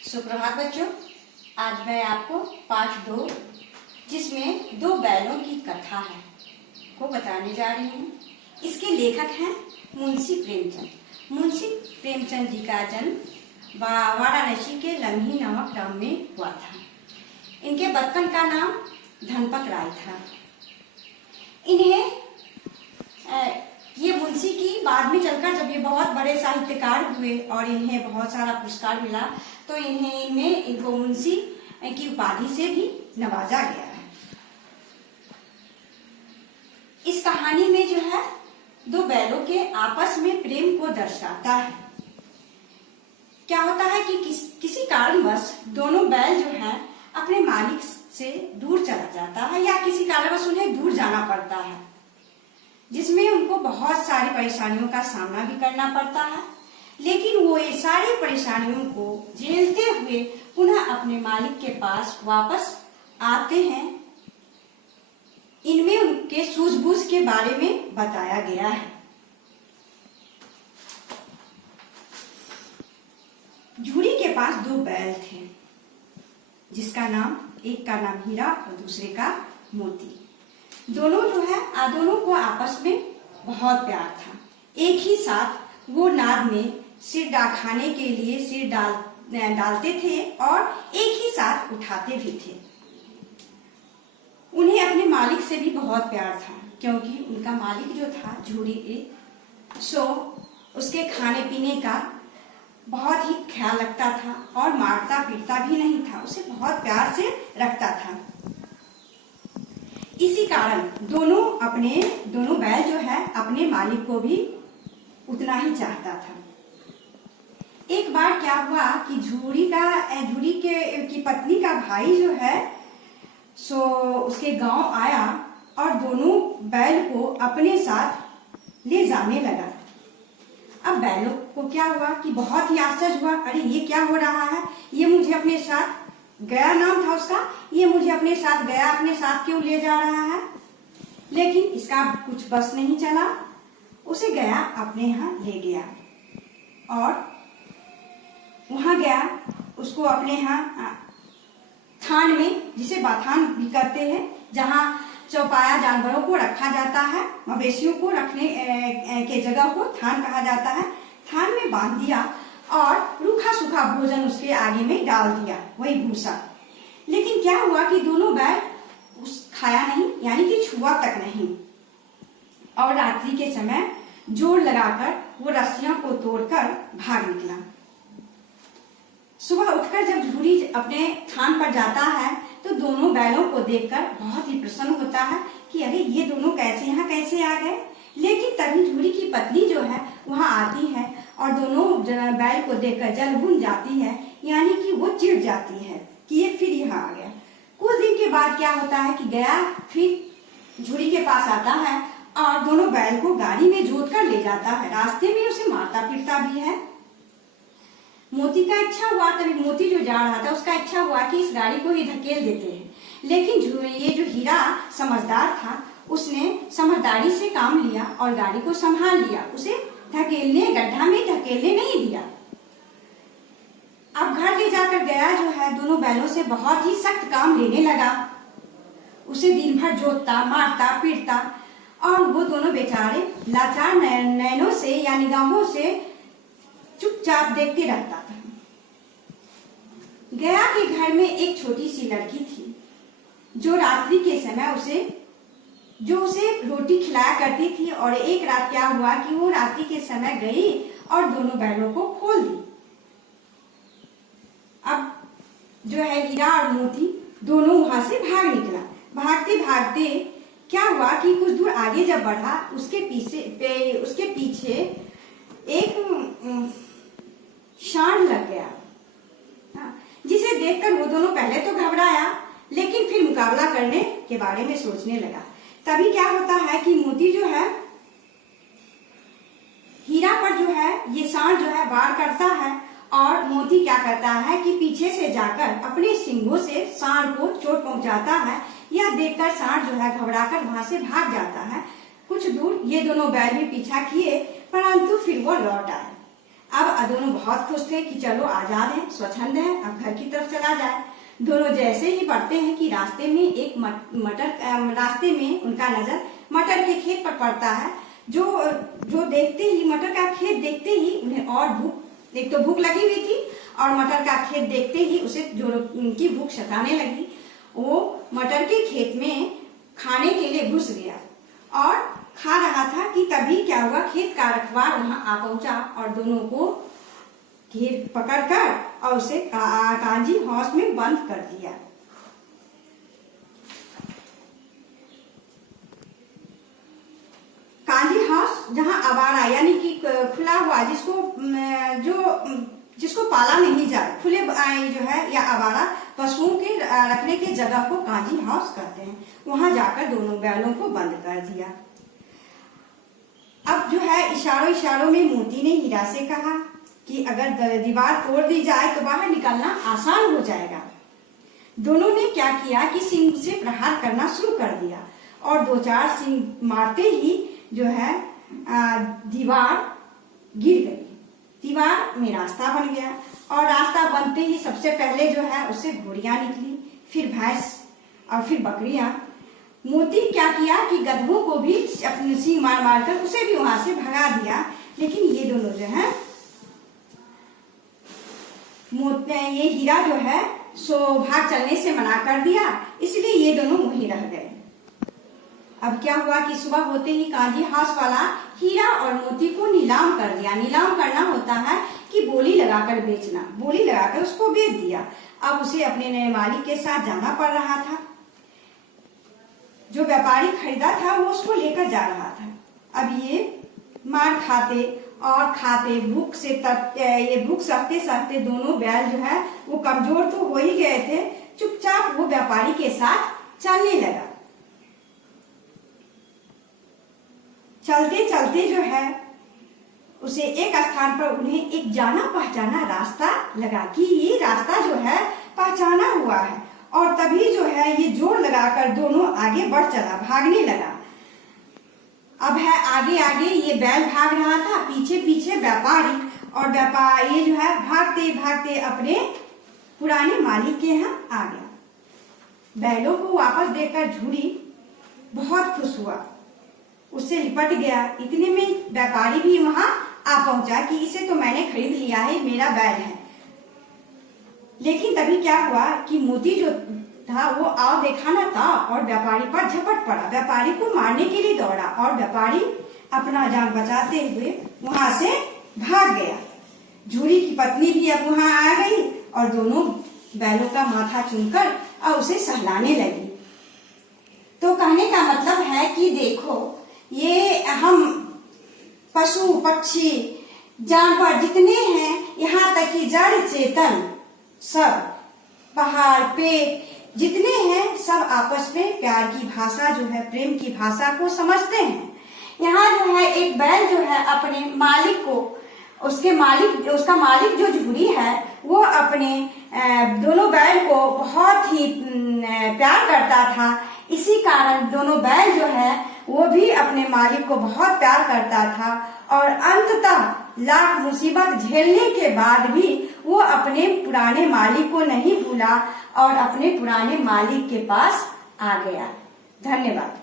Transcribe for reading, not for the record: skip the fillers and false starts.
सुप्रभात बच्चों। आज मैं आपको पाठ 2 जिसमें 2 बैलों की कथा है को बताने जा रही हूँ। इसके लेखक हैं मुंशी प्रेमचंद। मुंशी प्रेमचंद जी का जन्म वाराणसी के लम्ही नामक ग्राम में हुआ था। इनके बचपन का नाम धनपत राय था। इन्हें ये मुंशी की बाद में चलकर जब ये बहुत बड़े साहित्यकार हुए और इन्हें बहुत सारा पुरस्कार मिला तो इनको मुंशी की उपाधि से भी नवाजा गया है। इस कहानी में जो है 2 बैलों के आपस में प्रेम को दर्शाता है। क्या होता है कि किसी कारणवश दोनों बैल जो है अपने मालिक से दूर चला जाता है या किसी कारणवश उन्हें दूर जाना पड़ता है, जिसमें उनको बहुत सारी परेशानियों का सामना भी करना पड़ता है। लेकिन वो ये सारी परेशानियों को झेलते हुए पुनः अपने मालिक के पास वापस आते हैं। इनमें उनके सूझबूझ के बारे में बताया गया है। झूरी के पास 2 बैल थे, जिसका नाम एक का नाम हीरा और दूसरे का मोती। दोनों को आपस में बहुत प्यार था। एक ही साथ वो नाद में सिर खाने के लिए सिर डालते थे और एक ही साथ उठाते भी थे। उन्हें अपने मालिक से भी बहुत प्यार था, क्योंकि उनका मालिक जो था झूरी उसके खाने पीने का बहुत ही ख्याल रखता था और मारता पीटता भी नहीं था, उसे बहुत प्यार से रखता था। इसी कारण दोनों बैल जो है अपने मालिक को भी उतना ही चाहता था। एक बार क्या हुआ कि झूरी की पत्नी का भाई जो है उसके गांव आया और दोनों बैल को अपने साथ ले जाने लगा। अब बैलों को क्या हुआ कि बहुत ही आश्चर्य हुआ, अरे ये क्या हो रहा है, ये मुझे अपने साथ गया नाम था उसका, ये मुझे अपने साथ क्यों ले जा रहा है। लेकिन इसका कुछ बस नहीं चला, उसे गया अपने यहाँ ले गया और वहां गया उसको अपने यहाँ थान में, जिसे बाथान भी करते हैं, जहाँ चौपाया जानवरों को रखा जाता है, मवेशियों को रखने के जगह को थान कहा जाता है, थान में बांध दिया और रूखा सूखा भोजन उसके आगे में डाल दिया, वही भूसा। लेकिन क्या हुआ कि दोनों बैल खाया नहीं, यानी कि छुआ तक नहीं। और रात्रि के समय जोर लगाकर वो रस्सियों को तोड़कर भाग निकला। सुबह उठकर जब झूरी अपने थान पर जाता है तो दोनों बैलों को देखकर बहुत ही प्रसन्न होता है कि अरे ये दोनों यहाँ कैसे आ गए। लेकिन तभी झूरी की पत्नी जो है वहां आती है और दोनों बैल को देखकर जल भून जाती है, यानी कि वो चिढ़ जाती है कि ये फिर यहाँ आ गया। कुछ दिन के बाद क्या होता है कि गया फिर झूरी के पास आता है और दोनों बैल को गाड़ी में जोत कर ले जाता है। रास्ते में उसे मारता पीटता भी है। मोती का इच्छा हुआ, तभी मोती जो जा रहा था उसका इच्छा हुआ कि इस गाड़ी को ही धकेल देते हैं। लेकिन ये जो हीरा समझदार था, उसने समझदारी से काम लिया और गाड़ी को संभाल लिया, उसे गड्ढा में धकेलने नहीं दिया। अब घर ले जाकर गया जो है दोनों बैलों से बहुत ही सख्त काम लेने लगा। उसे दिन भर जोतता, मारता, पीटता और वो दोनों बेचारे लाचार नयनों से या निगाहों से चुपचाप देखते रहता था। गया के घर में एक छोटी सी लड़की थी जो रात्रि के समय उसे रोटी खिलाया करती थी। और एक रात क्या हुआ कि वो रात्रि के समय गई और दोनों बैलों को खोल दी। अब जो है हीरा और मोती दोनों वहां से भाग निकला। भागते भागते क्या हुआ कि कुछ दूर आगे जब बढ़ा, उसके पीछे एक शान लग गया, जिसे देखकर वो दोनों पहले तो घबराया, लेकिन फिर मुकाबला करने के बारे में सोचने लगा। तभी क्या होता है कि मोती जो है हीरा पर जो है ये सांड जो है वार करता है और मोती क्या करता है कि पीछे से जाकर अपने सींगों से सांड को चोट पहुंचाता है। यह देखकर सांड जो है घबराकर वहां से भाग जाता है। कुछ दूर ये दोनों बैल भी पीछा किए, परंतु फिर वो लौट आए। अब दोनों बहुत खुश थे कि चलो आजाद है, स्वच्छंद है, अब घर की तरफ चला जाए। दोनों जैसे ही बढ़ते हैं कि रास्ते में एक रास्ते में उनका नजर मटर के खेत पर पड़ता है। जो देखते ही मटर का खेत देखते ही उन्हें और भूख, एक तो भूख लगी हुई थी और मटर का खेत देखते ही उसे जो उनकी भूख सताने लगी। वो मटर के खेत में खाने के लिए घुस गया और खा रहा था कि तभी क्या हुआ, खेत का रखवार वहां आ पहुंचा और दोनों को घेर पकड़कर और उसे कांजी हाउस में बंद कर दिया। कांजी हाउस जहां आवारा यानी कि खुला हुआ, जिसको पाला नहीं जाए, खुले जो है या आवारा पशुओं के रखने के जगह को कांजी हाउस कहते हैं। वहां जाकर दोनों बैलों को बंद कर दिया। अब जो है इशारों में मोती ने हीरा से कहा कि अगर दीवार तोड़ दी जाए तो बाहर निकलना आसान हो जाएगा। दोनों ने क्या किया कि सींग से प्रहार करना शुरू कर दिया और 2-4 सींग मारते ही जो है दीवार गिर गई। दीवार में रास्ता बन गया और रास्ता बनते ही सबसे पहले जो है उससे घोड़ियां निकली, फिर भैंस और फिर बकरियां। मोती क्या किया कि गधों को भी अपने सींग मार मार कर उसे भी वहां से भगा दिया। लेकिन ये दोनों जो है ये हीरा जो है सो भाग चलने से मना कर दिया, इसलिए ये दोनों वहीं रह गए। अब क्या हुआ कि सुबह होते ही कांजी हाउस वाला हीरा और मोती को नीलाम कर दिया। नीलाम करना होता है कि बोली लगाकर बेचना, बोली लगाकर उसको बेच दिया। अब उसे अपने नए मालिक के साथ जाना पड़ रहा था। जो व्यापारी खरीदा था वो उसको लेकर जा रहा था। अब ये मार खाते और खाते भूख सहते सहते दोनों बैल जो है वो कमजोर तो हो ही गए थे। चुपचाप वो व्यापारी के साथ चलने लगा। चलते चलते जो है उसे एक स्थान पर उन्हें एक जाना पहचाना रास्ता लगा कि ये रास्ता जो है पहचाना हुआ है। और तभी जो है ये जोर लगाकर दोनों आगे बढ़ चला, भागने लगा। अब है आगे आगे ये बैल भाग रहा था, पीछे पीछे व्यापारी, और व्यापारी जो है भागते भागते अपने पुराने मालिक के यहाँ आ गया। बैलों को वापस देकर झूरी बहुत खुश हुआ, उससे लिपट गया। इतने में व्यापारी भी वहां आ पहुंचा कि इसे तो मैंने खरीद लिया है, मेरा बैल है। लेकिन तभी क्या हुआ कि मोती जो था वो आओ देखाना था और व्यापारी पर झपट पड़ा, व्यापारी को मारने के लिए दौड़ा और व्यापारी अपना जान बचाते हुए वहां से भाग गया। झूरी की पत्नी भी अब वहां आ गई और दोनों बैलों का माथा चूमकर और उसे सहलाने लगी। तो कहने का मतलब है कि देखो, ये हम पशु पक्षी जानवर जितने हैं, यहाँ तक कि जड़ चेतन सब, पहाड़ पेड़ जितने हैं, सब आपस में प्यार की भाषा जो है, प्रेम की भाषा को समझते हैं। यहाँ जो है एक बैल जो है अपने मालिक को, उसका मालिक जो झूरी है वो अपने दोनों बैल को बहुत ही प्यार करता था। इसी कारण दोनों बैल जो है वो भी अपने मालिक को बहुत प्यार करता था और अंततः लाख मुसीबत झेलने के बाद भी वो अपने पुराने मालिक को नहीं भूला और अपने पुराने मालिक के पास आ गया। धन्यवाद।